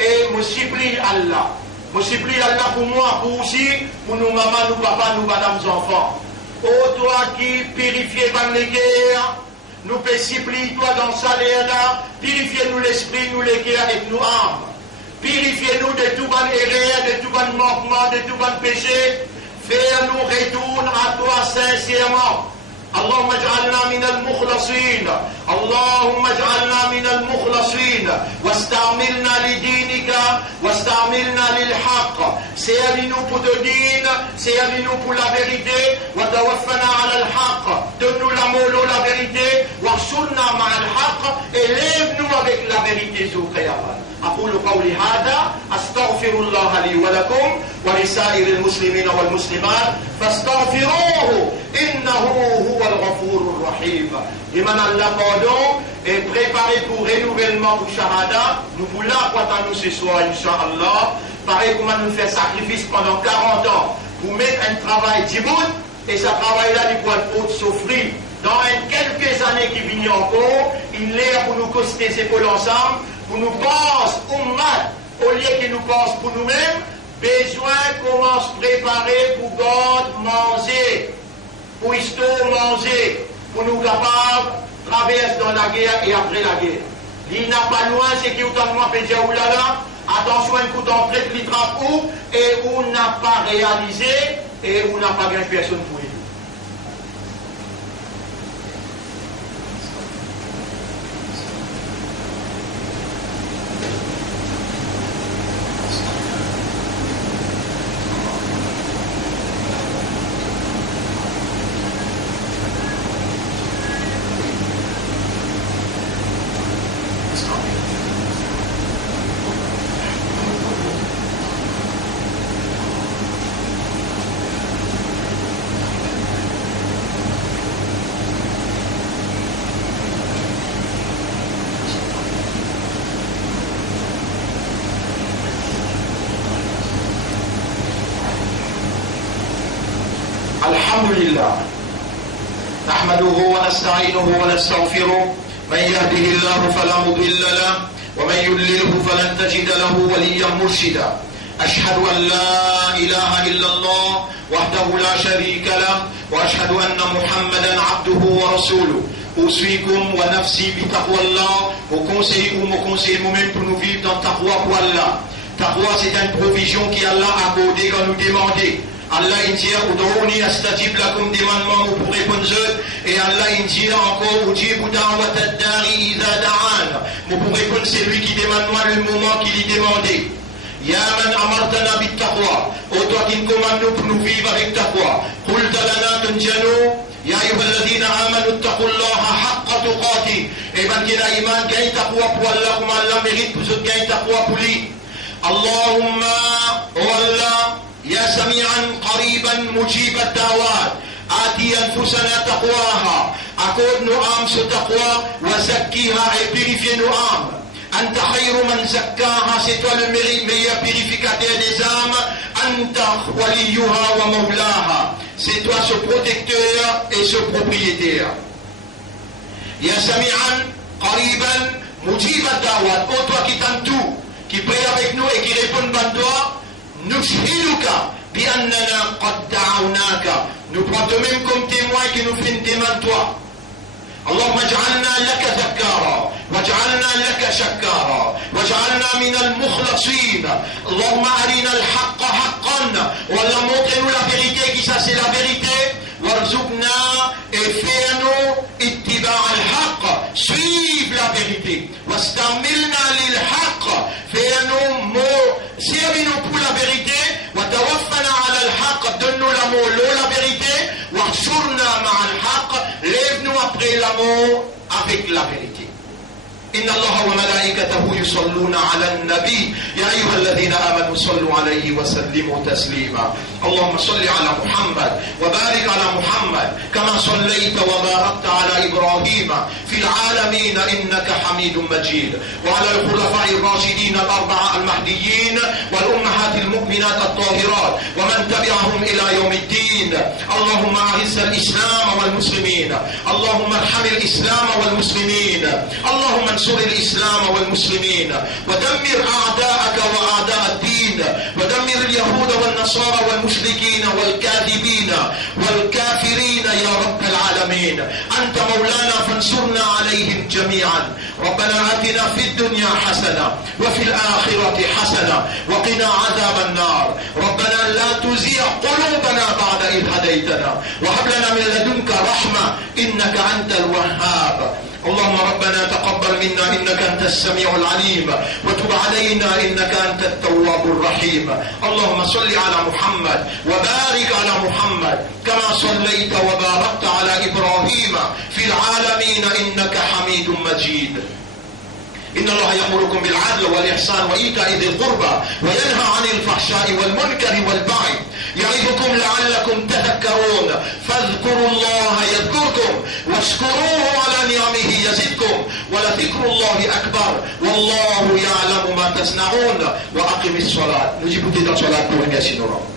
et me supplie Allah. Me supplie Allah pour moi, pour aussi, pour nos mamans, nos papas, nos madames, enfants. ô toi qui purifies par les guerres, nous peut supplier toi dans sa là, purifiez-nous l'esprit, nous les guerres et nous âmes. Purifiez-nous de tout bon erreur, de tout bon manquement, de tout bon péché. Fais-nous retourner à toi sincèrement. اللهم اجعلنا من المخلصين اللهم اجعلنا من المخلصين واستعملنا لدينك واستعملنا للحق سيرنوا pour te dire سيرنوا pour la vérité وتوفنا على الحق donne-nous l'amour la vérité واحشرنا مع الحق élève-nous avec la vérité ذو القيامة أقول قولي هذا أستغفر الله لي ولكم ولسائر المسلمين والمسلمات فاستغفروه إنه هو الغفور الرحيم. Demande Allah pardon et préparez pour renouvellement du Shahada. Nous voulons apporter nous ce soir, Inch'Allah. Pareil comment nous faire sacrifice pendant 40 ans pour mettre un travail d'Iboud et ce travail-là, il doit être souffrir. Dans quelques années qui viennent encore, il est pour nous coster ces pôles ensemble, pour nous penser au lieu qu'il nous pense pour nous-mêmes, besoin comment se préparer pour God manger, pour histoire manger, pour nous capables de traverser dans la guerre et après la guerre. Il n'a pas loin, c'est qui autant de moi peut dire oulala, attention un coup d'entrée de l'itrape et on n'a pas réalisé et on n'a pas bien personne pour lui. الحمد لله نحمده ونستعينه ونستغفره من يهده الله فلا مضل له ومن يضلله فلن تجد له وليا مرشدا أشهد أن لا إله إلا الله وحده لا شريك له وأشهد أن محمدا عبده ورسوله أوصيكم ونفسي بتقوى الله وكونسيكم même pour nous vivre dans taqwa pour Allah. Taqwa c'est une provision qui Allah a accordée quand nous demandons. Allah il dit Udouni astajib lakum demandement pour répondre et Allah il dit encore ujibu da'watad da'i idha da'an pour répondre c'est lui qui demande moi le moment qu'il y demandait. Ya man amartana bit taqwa ô toi qui nous commande pour nous vivre avec taqwa qulta lana tunjanu ya ayyuhalladhina amanu taqullaha haqqa tuqatih et ben qui a iman gagne taqwa pour Allah comme Allah mérite pour ceux qui gagnent taqwa pour lui. Allahumma wallah يا سميعا قريبا مجيب الدعوات آتي أنفسنا تقواها أكون نعم ستقوى وزكيها et purifie nos âmes أنت خير من زكاها c'est toi le meilleur purificateur des âmes أنت وليها ومولاها c'est toi ce protecteur et ce propriétaire يا سميعا قريبا مجيب الدعوات ô toi qui t'aimes tout qui prie avec nous et qui répond par toi نشهدك بأننا قد دعوناك nous prenons même comme témoin que nous faisons témoin de toi اللهم اجعلنا لك ذكارا واجعلنا لك شكارا واجعلنا من المخلصين اللهم أرنا الحق حقا ولا montre-nous la vérité qui ça c'est la vérité وارزقنا et fais-nous اتباع الحق suive la vérité واستعملنا للحق fais-nous servis-nous pour la vérité وتوفنا على الحق donne-nous l'amour la vérité واحشرنا مع الحق lève-nous après l'amour avec la vérité. إن الله وملائكته يصلون على النبي يا أيها الذين آمنوا صلوا عليه وسلموا تسليما اللهم صل على محمد وبارك على محمد كما صليت وباركت على إبراهيم في العالمين إنك حميد مجيد وعلى الخلفاء الراشدين الأربعة المهديين والأمهات المؤمنات الطاهرات ومن تبعهم إلى يوم الدين اللهم أعز الإسلام والمسلمين اللهم ارحم الإسلام والمسلمين اللهم انصر الإسلام والمسلمين ودمر أعداءك وأعداء الدين ودمر اليهود والنصارى والمشركين والكاذبين والكافرين العالمين. أنت مولانا فانصرنا عليهم جميعا. ربنا آتنا في الدنيا حسنة وفي الآخرة حسنة وقنا عذاب النار. ربنا لا تزيغ قلوبنا بعد إذ هديتنا وهب لنا من لدنك رحمة إنك أنت الوهاب. اللهم ربنا تقبل منا إنك أنت السميع العليم وتب علينا إنك أنت التواب الرحيم. اللهم صل على محمد وبارك على محمد كما صليت وباركت على إبراهيم في العالمين إنك حميد مجيد. إن الله يأمركم بالعدل والإحسان وإيتاء ذي القربى وينهى عن الفحشاء والمنكر والبغي يعظكم لعلكم تذكرون. فاذكروا الله يذكركم واشكروه على نعمه يزدكم ولذكر الله أكبر والله يعلم ما تصنعون. وأقم الصلاة. نجيب تدع صلاة